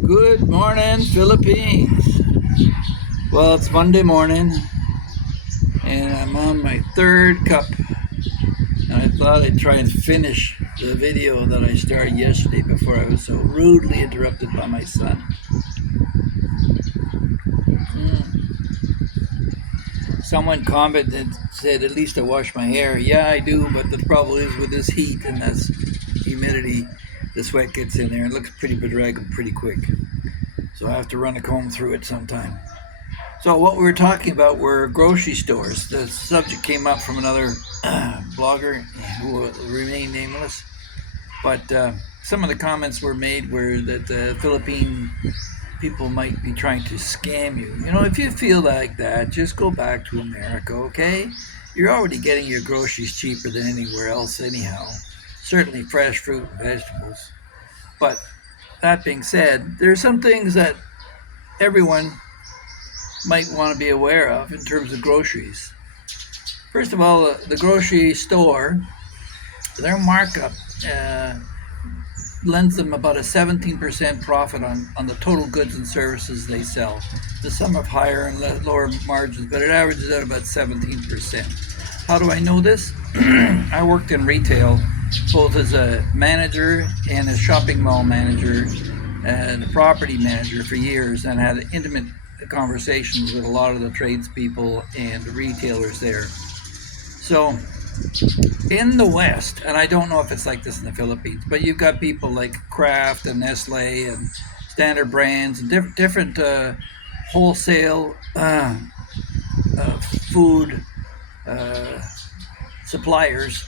Good morning, Philippines. Well, it's Monday morning, and I'm on my third cup. And I thought I'd try and finish the video that I started yesterday before I was so rudely interrupted by my son. Someone commented, said, "At least I wash my hair." Yeah, I do, but the problem is with this heat and this humidity, the sweat gets in there and it looks pretty bedraggled pretty quick. So I have to run a comb through it sometime. So what we were talking about were grocery stores. The subject came up from another blogger who will remain nameless, but some of the comments were made were that Philippine people might be trying to scam you. You know, if you feel like that, just go back to America, okay? You're already getting your groceries cheaper than anywhere else anyhow. Certainly fresh fruit and vegetables. But that being said, there are some things that everyone might want to be aware of in terms of groceries. First of all, the grocery store, their markup uh, lends them about a 17% profit on the total goods and services they sell. Some have higher and lower margins, but it averages out about 17%. How do I know this? I worked in retail both as a manager and a shopping mall manager and a property manager for years, and had intimate conversations with a lot of the tradespeople and retailers there. So in the West, and I don't know if it's like this in the Philippines, but you've got people like Kraft and Nestle and Standard Brands and different wholesale food uh, suppliers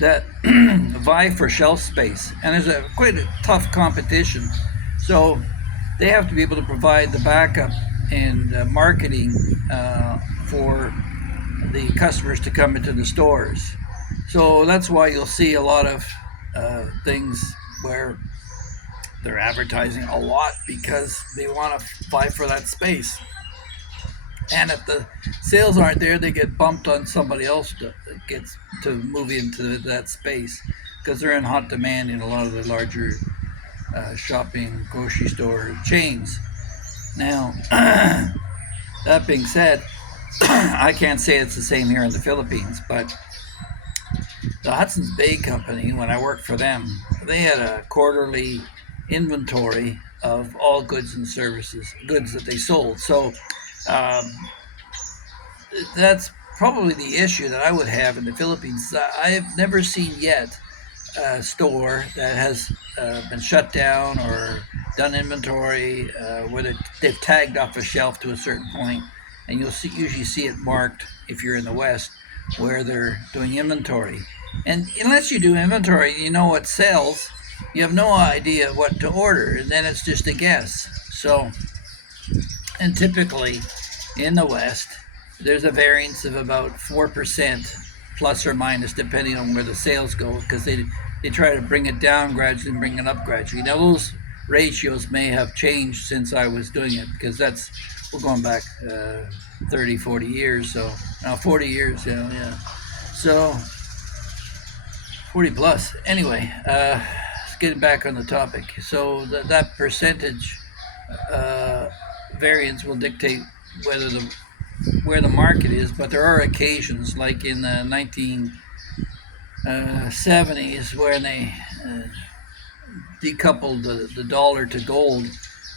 that vie for shelf space, and there's quite a tough competition. So they have to be able to provide the backup and marketing for the customers to come into the stores. So that's why you'll see a lot of things where they're advertising a lot because they want to fight for that space. And if the sales aren't there, they get bumped on somebody else to gets to move into that space because they're in hot demand in a lot of the larger shopping grocery store chains. Now, that being said, I can't say it's the same here in the Philippines, but the Hudson's Bay Company, when I worked for them, they had a quarterly inventory of all goods and services, goods that they sold. So um, that's probably the issue that I would have in the Philippines. I have never seen yet a store that has been shut down or done inventory where they've tagged off a shelf to a certain point, and usually see it marked if you're in the West where they're doing inventory. And unless you do inventory, you know what sells. You have no idea what to order, and then it's just a guess. So, and typically in the West, there's a variance of about 4% plus or minus, depending on where the sales go, because they try to bring it down gradually and bring it up gradually. Now, those ratios may have changed since I was doing it, because we're going back 30, 40 years. So, now 40 years, yeah. So, 40 plus. Anyway, getting back on the topic. So, that percentage uh, variance will dictate whether where the market is, but there are occasions like in the 1970s when they decoupled the dollar to gold,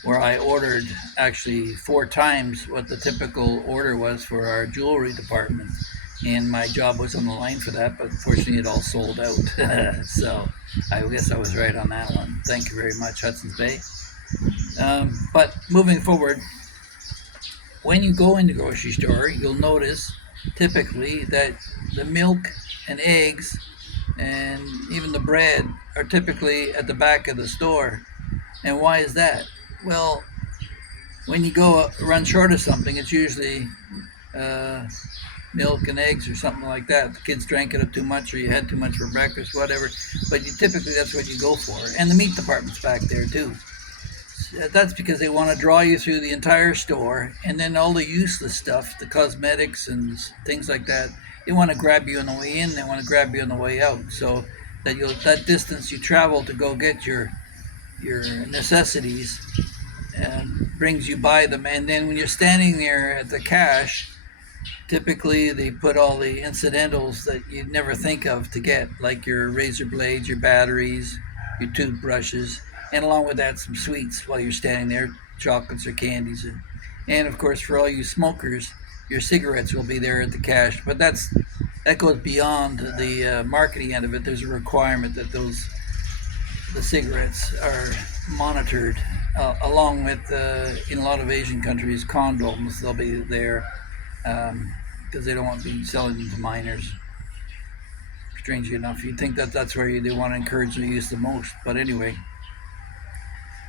where I ordered actually four times what the typical order was for our jewelry department. And my job was on the line for that, but unfortunately it all sold out. So I guess I was right on that one. Thank you very much, Hudson's Bay. But moving forward, when you go in the grocery store, you'll notice typically that the milk and eggs and even the bread are typically at the back of the store. And why is that? Well, when you go run short of something, it's usually uh, milk and eggs or something like that. The kids drank it up too much, or you had too much for breakfast, whatever. But typically that's what you go for. And the meat department's back there too. That's because they want to draw you through the entire store, and then all the useless stuff, the cosmetics and things like that, they want to grab you on the way in, they want to grab you on the way out, so that distance you travel to go get your necessities and brings you by them. And then when you're standing there at the cash, typically they put all the incidentals that you'd never think of to get, like your razor blades, your batteries, your toothbrushes, and along with that, some sweets while you're standing there, chocolates or candies. And of course, for all you smokers, your cigarettes will be there at the cash. But that goes beyond the marketing end of it. There's a requirement that the cigarettes are monitored, along with in a lot of Asian countries, condoms. They'll be there because they don't want to be selling them to minors. Strangely enough, you'd think that that's where they want to encourage the use the most. But anyway,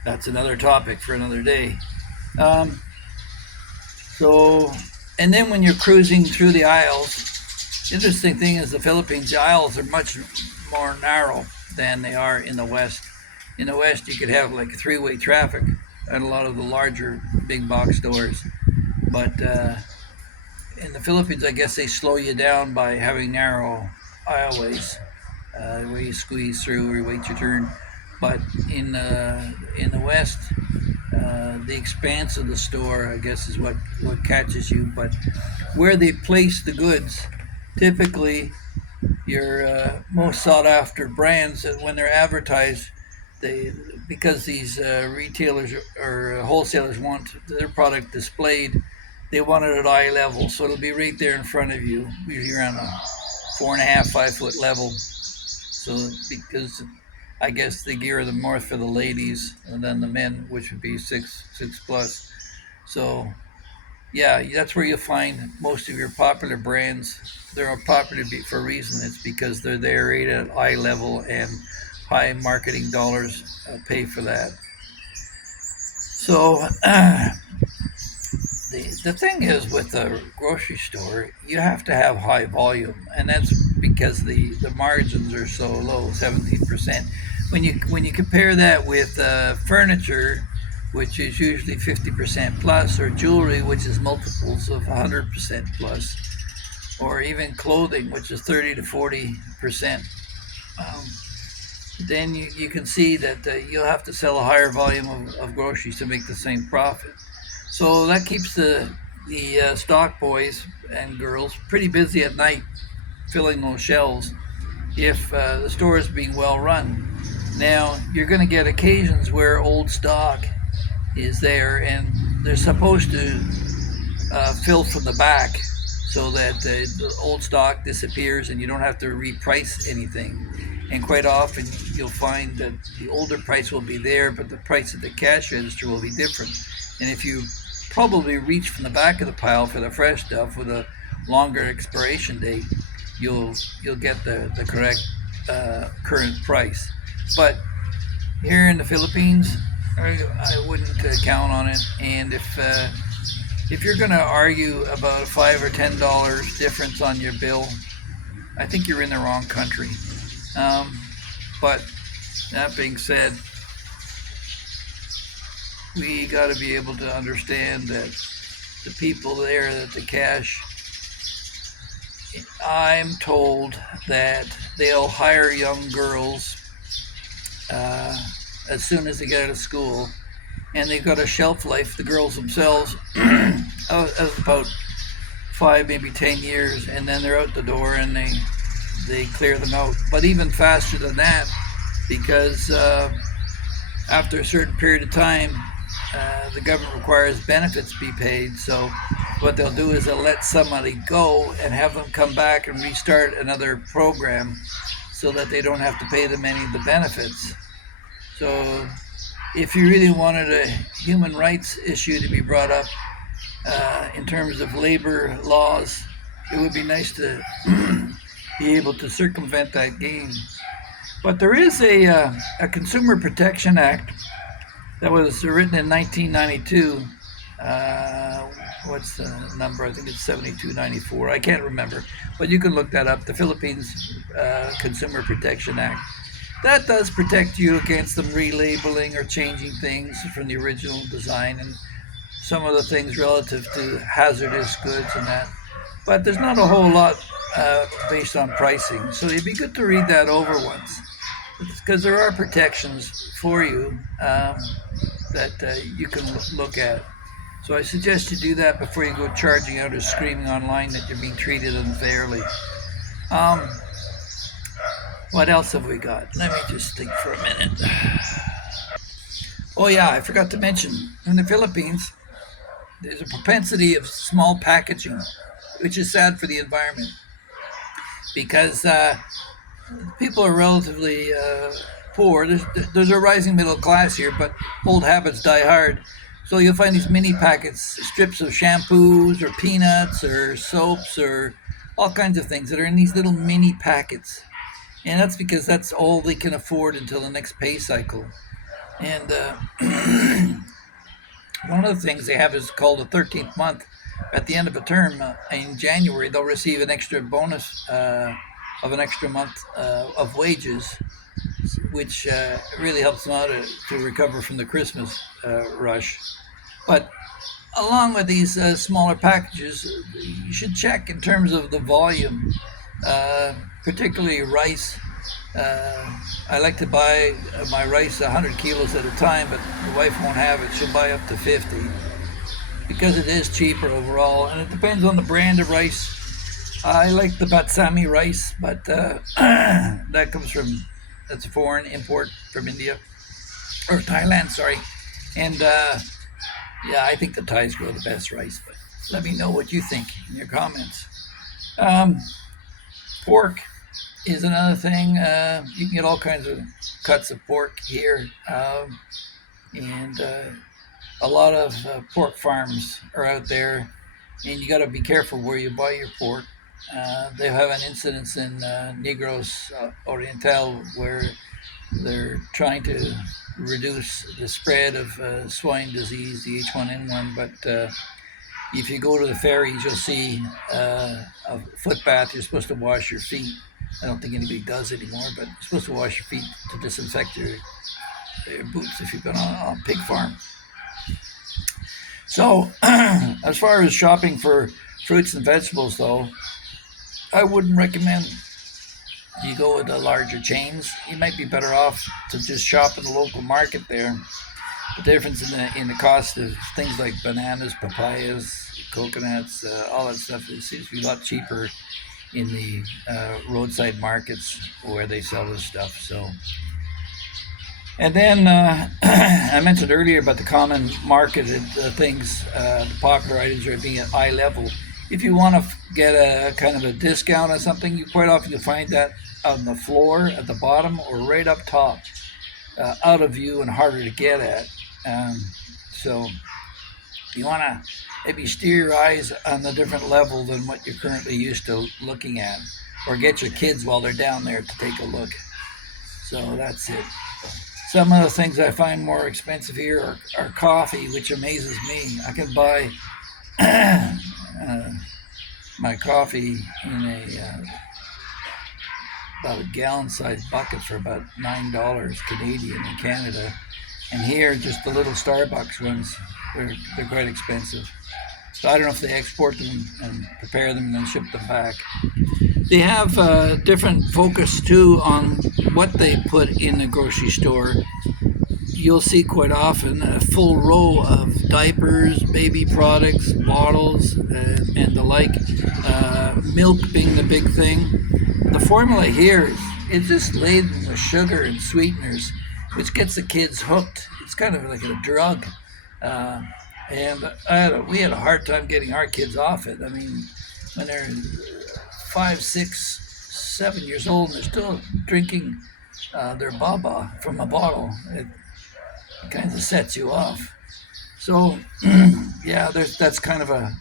that's another topic for another day. Um, so, and then when you're cruising through the aisles, interesting thing is the Philippines, the aisles are much more narrow than they are in the West. In the West, you could have like three-way traffic at a lot of the larger big box stores, but in the Philippines, I guess they slow you down by having narrow aisleways where you squeeze through or you wait your turn. But in the West, the expanse of the store, I guess, is what catches you. But where they place the goods, typically your most sought after brands, when they're advertised, they because these retailers or wholesalers want their product displayed, they want it at eye level, so it'll be right there in front of you, usually around a 4.5, 5 foot level. So because I guess they gear them more for the ladies and then the men, which would be six plus. So yeah, that's where you'll find most of your popular brands. They're popular for a reason. It's because they're there right at eye level, and high marketing dollars pay for that. So the thing is with a grocery store, you have to have high volume, and that's because the margins are so low, 17%. When you compare that with furniture, which is usually 50% plus, or jewelry, which is multiples of 100% plus, or even clothing, which is 30 to 40%, um, then you can see that you'll have to sell a higher volume of groceries to make the same profit. So that keeps the stock boys and girls pretty busy at night filling those shelves if the store is being well run. Now, you're going to get occasions where old stock is there and they're supposed to fill from the back so that the old stock disappears and you don't have to reprice anything. And quite often you'll find that the older price will be there, but the price at the cash register will be different. And if you probably reach from the back of the pile for the fresh stuff with a longer expiration date, you'll get the correct current price. But here in the Philippines, I wouldn't count on it. And if you're going to argue about a $5 or $10 difference on your bill, I think you're in the wrong country. But that being said, we got to be able to understand that the people there at the cash, I'm told that they'll hire young girls as soon as they get out of school, and they've got a shelf life, the girls themselves, of about 5, maybe 10 years, and then they're out the door and they clear them out. But even faster than that, because after a certain period of time, the government requires benefits be paid. So what they'll do is they'll let somebody go and have them come back and restart another program so that they don't have to pay them any of the benefits. So if you really wanted a human rights issue to be brought up in terms of labor laws, it would be nice to be able to circumvent that game. But there is a Consumer Protection Act that was written in 1992. What's the number? I think it's 7294. I can't remember, but you can look that up. The Philippines Consumer Protection Act. That does protect you against them relabeling or changing things from the original design and some of the things relative to hazardous goods and that. But there's not a whole lot based on pricing. So it'd be good to read that over once because there are protections for you. that you can look at. So I suggest you do that before you go charging out or screaming online that you're being treated unfairly. Um, what else have we got? Let me just think for a minute. Oh yeah, I forgot to mention, in the Philippines, there's a propensity of small packaging, which is sad for the environment because people are relatively poor. There's a rising middle class here, but old habits die hard. So you'll find these mini packets, strips of shampoos or peanuts or soaps or all kinds of things that are in these little mini packets. And that's because that's all they can afford until the next pay cycle. And one of the things they have is called the 13th month. At the end of a term in January, they'll receive an extra bonus of an extra month of wages, which really helps them out to recover from the Christmas rush. But along with these smaller packages, you should check in terms of the volume, uh, particularly rice. I like to buy my rice 100 kilos at a time, but the wife won't have it. She'll buy up to 50 because it is cheaper overall, and it depends on the brand of rice. I like the Batsami rice, but that comes from that's a foreign import from India or Thailand, sorry. And yeah, I think the Thais grow the best rice, but let me know what you think in your comments. Um, Pork is another thing. You can get all kinds of cuts of pork here, and a lot of pork farms are out there, and you got to be careful where you buy your pork. They have an incidence in Negros Oriental where they're trying to reduce the spread of swine disease, the H1N1, but if you go to the ferries, you'll see a footbath. You're supposed to wash your feet. I don't think anybody does anymore, but you're supposed to wash your feet to disinfect your boots if you've been on a pig farm. So, as far as shopping for fruits and vegetables, though, I wouldn't recommend you go with the larger chains. You might be better off to just shop in the local market there. The difference in the cost of things like bananas, papayas, coconuts, all that stuff, it seems to be a lot cheaper in the roadside markets where they sell this stuff. So, and then I mentioned earlier about the common marketed things, the popular items are being at eye level. If you want to get a kind of a discount on something, you quite often you'll find that on the floor, at the bottom, or right up top, out of view and harder to get at. Um, so you want to maybe steer your eyes on a different level than what you're currently used to looking at, or get your kids while they're down there to take a look. So that's it. Some of the things I find more expensive here are coffee, which amazes me. I can buy my coffee in about a gallon-sized bucket for about $9 Canadian in Canada, and here just the little Starbucks ones, they're quite expensive. So I don't know if they export them and prepare them and then ship them back. They have different focus too on what they put in the grocery store. You'll see quite often a full row of diapers, baby products, bottles, and the like. Milk being the big thing. The formula here is it's just laden with sugar and sweeteners, which gets the kids hooked. It's kind of like a drug. Uh, and we had a hard time getting our kids off it. I mean, when they're 5, 6, 7 years old and they're still drinking their baba from a bottle, it kind of sets you off. So, yeah, that's kind of a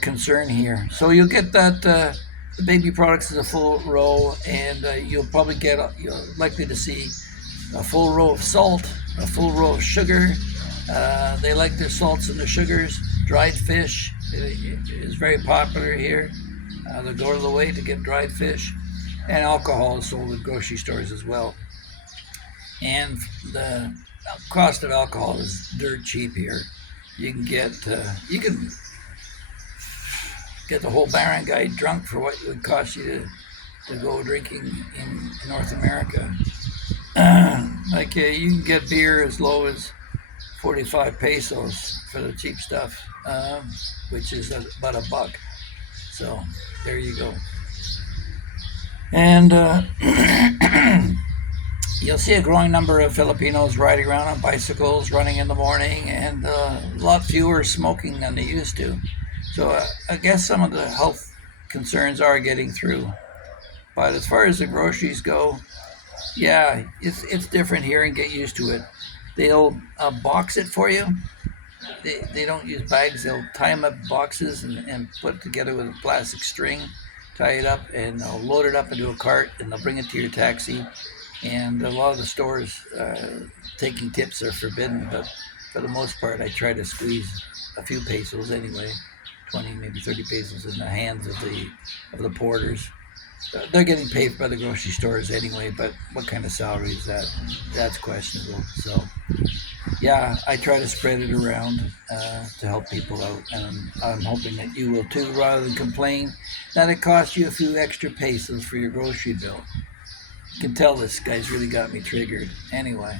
concern here. So you'll get that the baby products is a full row, and you'll probably you're likely to see a full row of salt, a full row of sugar. They like their salts and their sugars. Dried fish is very popular here. They'll go to the way to get dried fish, and alcohol is sold at grocery stores as well. And the cost of alcohol is dirt cheap here. You can get the whole barangay drunk for what it would cost you to go drinking in North America. You can get beer as low as 45 pesos for the cheap stuff, which is about a buck. So there you go. And you'll see a growing number of Filipinos riding around on bicycles, running in the morning, and a lot fewer smoking than they used to. So I guess some of the health concerns are getting through. But as far as the groceries go, yeah, it's different here, and get used to it. They'll box it for you. They don't use bags. They'll tie them up in boxes and put it together with a plastic string, tie it up, and they'll load it up into a cart, and they'll bring it to your taxi. And a lot of the stores taking tips are forbidden, but for the most part, I try to squeeze a few pesos anyway, 20, maybe 30 pesos in the hands of the porters. They're getting paid by the grocery stores anyway, but what kind of salary is that? That's questionable. So, yeah, I try to spread it around to help people out, and I'm hoping that you will too, rather than complain that it costs you a few extra pesos for your grocery bill. You can tell this guy's really got me triggered. Anyway,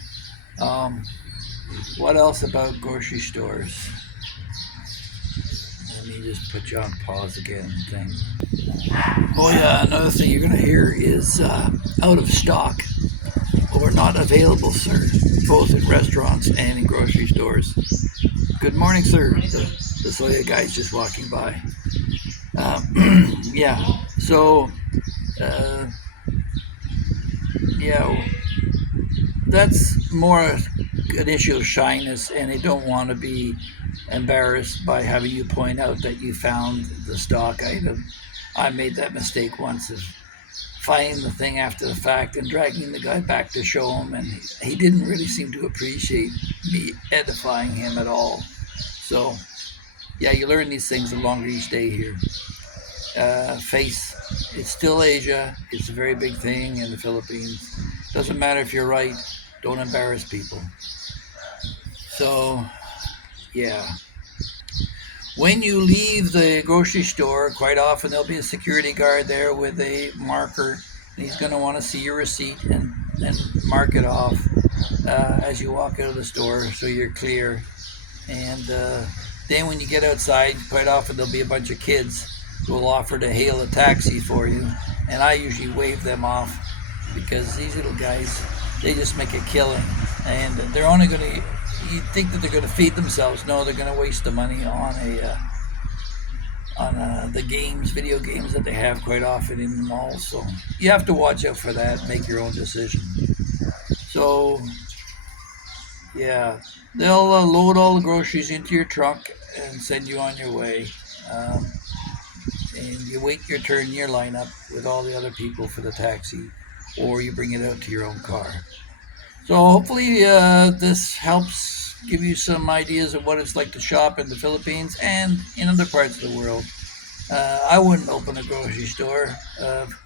um, what else about grocery stores? Let me just put you on pause again. Thing. Oh yeah, another thing you're gonna hear is out of stock or not available, sir, both in restaurants and in grocery stores. Good morning, sir. The soya guy's just walking by. Yeah, so uh, yeah, that's more an issue of shyness, and they don't want to be embarrassed by having you point out that you found the stock item. I made that mistake once of finding the thing after the fact and dragging the guy back to show him, and he didn't really seem to appreciate me edifying him at all. So, yeah, you learn these things the longer you stay here. Face, it's still Asia. It's a very big thing in the Philippines. Doesn't matter if you're right. Don't embarrass people. So, yeah. When you leave the grocery store, quite often there'll be a security guard there with a marker, and he's going to want to see your receipt and mark it off as you walk out of the store so you're clear. And then when you get outside, quite often there'll be a bunch of kids who will offer to hail a taxi for you, and I usually wave them off because these little guys, they just make a killing, and they're only going to. You think that they're going to feed themselves? No, they're going to waste the money on the games, video games that they have quite often in the malls. So you have to watch out for that. Make your own decision. So yeah, they'll load all the groceries into your trunk and send you on your way. Um, and you wait your turn in your lineup with all the other people for the taxi, or you bring it out to your own car. So hopefully this helps give you some ideas of what it's like to shop in the Philippines and in other parts of the world. I wouldn't open a grocery store.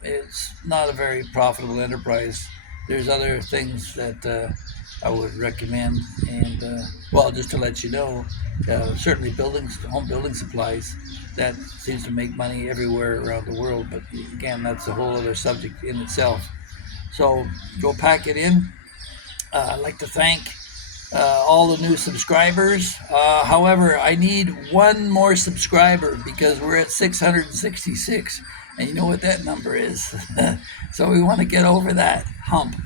It's not a very profitable enterprise. There's other things that I would recommend, and well, just to let you know, certainly buildings, home building supplies, that seems to make money everywhere around the world. But again, that's a whole other subject in itself. So go pack it in. I'd like to thank all the new subscribers. However, I need one more subscriber because we're at 666. And you know what that number is. So we want to get over that hump.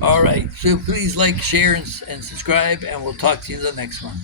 All right. So please like, share, and subscribe, and we'll talk to you in the next one.